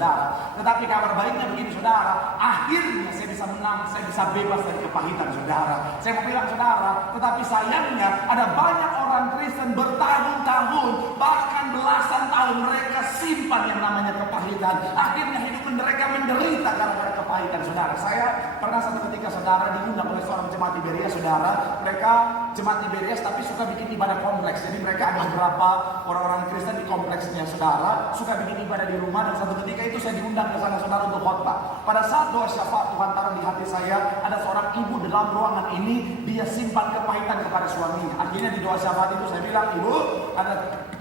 saudara. Tetapi kabar baiknya begini saudara, akhirnya saya bisa menang, saya bisa bebas dari kepahitan saudara. Saya mau bilang saudara, tetapi sayangnya ada banyak orang Kristen bertahun-tahun, bahkan belasan tahun mereka simpan yang namanya kepahitan. Akhirnya hidup mereka menderita gara-gara kepahitan saudara. Saya pernah satu ketika saudara diundang oleh seorang jemaat Tiberias saudara. Mereka jemaat Tiberias tapi suka bikin ibadah kompleks. Jadi mereka ada beberapa orang-orang Kristen di kompleksnya saudara, suka bikin ibadah di rumah. Dan satu ketika itu saya diundang ke sana saudara untuk khotbah. Pada saat doa syafaat Tuhan taruh di hati saya, ada seorang ibu dalam ruangan ini, dia simpan kepahitan kepada suaminya. Akhirnya di doa syafaat itu saya bilang, ibu,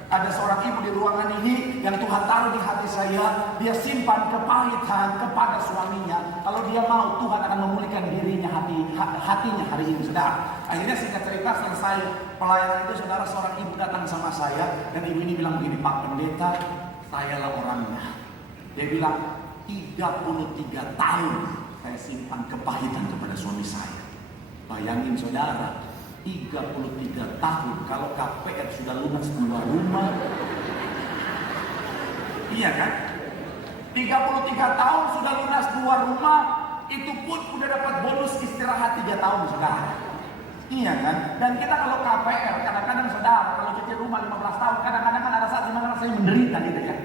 ada seorang ibu di ruangan ini yang Tuhan taruh di hati saya, dia simpan kepahitan kepada suaminya. Kalau dia mau, Tuhan akan memulihkan dirinya, hatinya hari ini saudara. Akhirnya singkat cerita selesai pelayanan itu saudara, seorang ibu datang sama saya dan ibu ini bilang begini, Pak Pendeta, sayalah orangnya. Dia bilang 33 tahun saya simpan kepahitan kepada suami saya. Bayangin saudara, 33 tahun kalau KPR sudah lunas 2 rumah. Iya kan? 33 tahun sudah lunas 2 rumah, itu pun udah dapat bonus istirahat 3 tahun saudara. Iya kan? Dan kita kalau KPR kadang-kadang saudara, kalau cuci rumah 15 tahun, kadang-kadang kan ada saat dimana saya menderita gitu ya.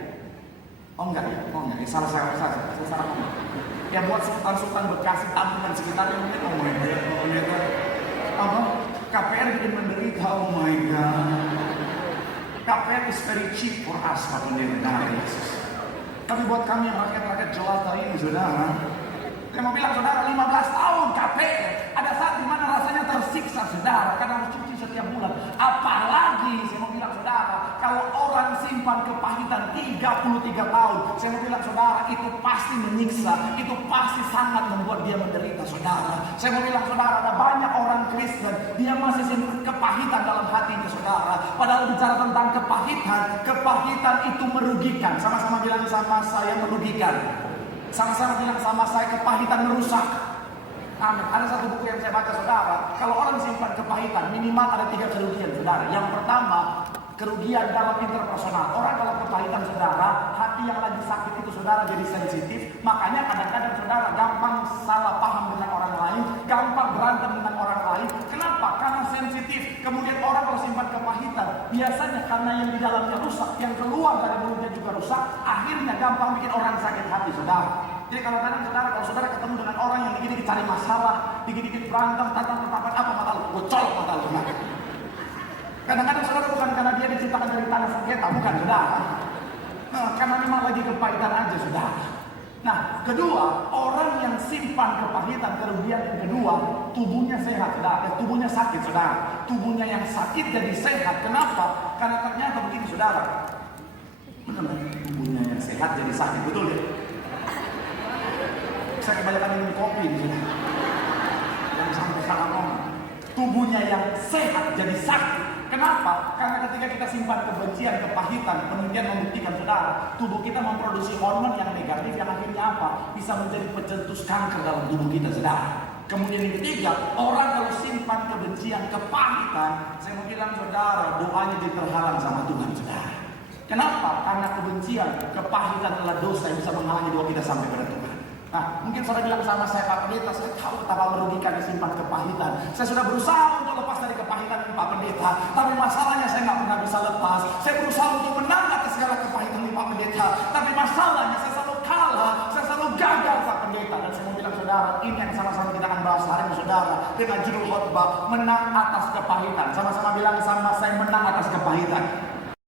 Oh enggak ya? Oh enggak ya? Salah saya salah ngomong. Ya buat sultan-sultan Bekasi, Tampungan sekitarnya mungkin oh my god. Apa? KPR bikin menderita, oh my god. KPR is very cheap for us, Pak Pendeta. Tapi buat kami yang rakyat-rakyat jelata ini, saudara, saya mau bilang saudara, 15 tahun KPR, ada saat dimana rasanya tersiksa saudara, karena harus cuci setiap bulan. Apalagi, saya mau bilang saudara, kalau orang simpan kepahitan 33 tahun, saya mau bilang saudara, itu pasti menyiksa, itu pasti sangat membuat dia menderita saudara. Saya mau bilang saudara, ada banyak orang Kristen, dia masih simpan kepahitan dalam hatinya saudara. Padahal bicara tentang kepahitan itu merugikan. Sama-sama bilang sama saya merugikan. Sama-sama bilang sama saya kepahitan merusak. Amin. Ada satu buku yang saya baca saudara, kalau orang simpan kepahitan minimal ada 3 kerugian saudara. Yang pertama, kerugian dalam interpersonal. Orang kalau kepahitan saudara, hati yang lagi sakit itu saudara jadi sensitif. Makanya kadang-kadang saudara gampang salah paham dengan orang lain, gampang berantem dengan orang lain. Kenapa? Karena sensitif. Kemudian orang kalau simpan kepahitan, biasanya karena yang di dalamnya rusak, yang keluar dari mulutnya juga rusak, akhirnya gampang bikin orang sakit hati saudara. Jadi kadang-kadang saudara, kalau saudara ketemu dengan orang yang dikit-dikit cari masalah, dikit-dikit berantem, tentang apa mata lu, gue colok mata lu. Kadang-kadang saudara bukan karena dia diciptakan dari tanah sengketa, bukan saudara. Karena memang lagi kepahitan aja saudara. Nah, kedua, orang yang simpan kepahitan, kerugian yang kedua, tubuhnya sehat saudara. Tubuhnya sakit saudara. Tubuhnya yang sakit jadi sehat. Kenapa? Karena ternyata begini saudara. Benar, tubuhnya yang sehat jadi sakit, betul ya? Saya kebanyakan minum kopi di sini. Yang sampai salah ngomong. Tubuhnya yang sehat jadi sakit. Kenapa? Karena ketika kita simpan kebencian, kepahitan, penelitian membuktikan saudara, tubuh kita memproduksi hormon yang negatif yang akhirnya apa? Bisa menjadi pencetus kanker dalam tubuh kita saudara. Kemudian yang ketiga, orang kalau simpan kebencian, kepahitan, saya mau bilang saudara, doanya terhalang sama Tuhan saudara. Kenapa? Karena kebencian, kepahitan adalah dosa yang bisa menghalangi doa kita sampai kepada Tuhan. Nah, mungkin saudara bilang sama saya, Pak Pendeta, saya tahu betapa merugikan simpan kepahitan. Saya sudah berusaha untuk lepas dari kepahitan Pak Pendeta, tapi masalahnya saya nggak pernah bisa lepas. Saya berusaha untuk menang atas segala kepahitan Pak Pendeta, tapi masalahnya saya selalu kalah, saya selalu gagal Pak Pendeta. Dan saya mau bilang saudara, ini yang sama-sama kita akan bahas hari ini saudara, dengan judul khotbah menang atas kepahitan. Sama-sama bilang sama saya, menang atas kepahitan.